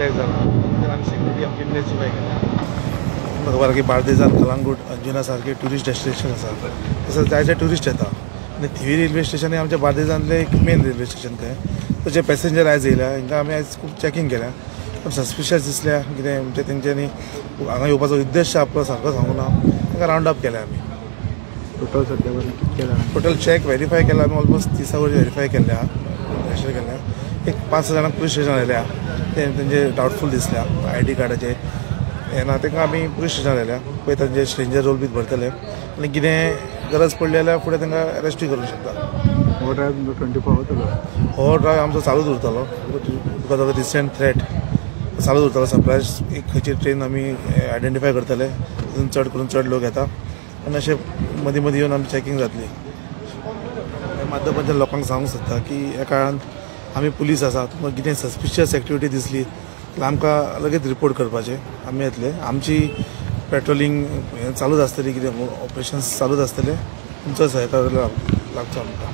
Attack जाला तर आमी सिक्युरिटी आमची इंटेन्सिफाय केल्या. म्हाका खबर की बार्देजान कलंगूट अंजुना सारखे ट्युरिस्ट डेस्टिनेशन आसा. तसंच जायते ट्युरिस्ट येता आनी थिवी रेल्वे स्टेशन हे आमच्या बार्देजांतले एक मेन रेल्वे स्टेशन खंय. तर जे पॅसेंजर आयज येयल्या हांकां आमी आयज खूब चॅकींग केल्या. सस्पिशियस दिसल्या कितें म्हणजे तेंच्यांनी हांगा येवपाचो उद्देश आपलो सारको सांगूंक ना. तांकां रावंड अप केल्या आमी. टोटल सध्या किती केला? टोटल चॅक व्हेरीफाय केला आमी ऑलमोस्ट 30 वयर व्हेरीफाय केल्या. रजिस्टर केल्या. एक 5 जाणांक पुलीस स्टेशन आयल्या तेंचे डावटफूल दिसल्या ID कार्डाचे येना तांकां आमी पुलीस स्टेशन आयल्या पळय तांचे स्ट्रेंजर रोल बी भरतले आनी कितें गरज पडली जाल्यार फुडें तांकां अरेस्टूय करूंक शकता. हो ड्रायव्ह 24 उरतलो. हो ड्रायव्ह आमचो चालूच उरतलो बिकॉज ऑफ रिसेंट थ्रेट चालूच उरतलो. सरप्रायज एक खंयची ट्रेन आमी आयडेंटिफाय करतले तितून चड करून चड लोक येता आनी अशें मदीं मदीं येवन आमी चॅकींग जातली. माध्यमांतल्या लोकांक सांगूंक सोदता की ह्या काळान आमी पुलीस आसा तुमकां कितें सस्पिशियस एक्टिविटी दिसली जाल्यार आमकां लगेच रिपोर्ट करपाचें आमी येतले. आमची पेट्रोलिंग हें चालूच आसतली कितें ऑपरेशन्स चालूच आसतले. तुमचो सहकार्य लागचो आमकां.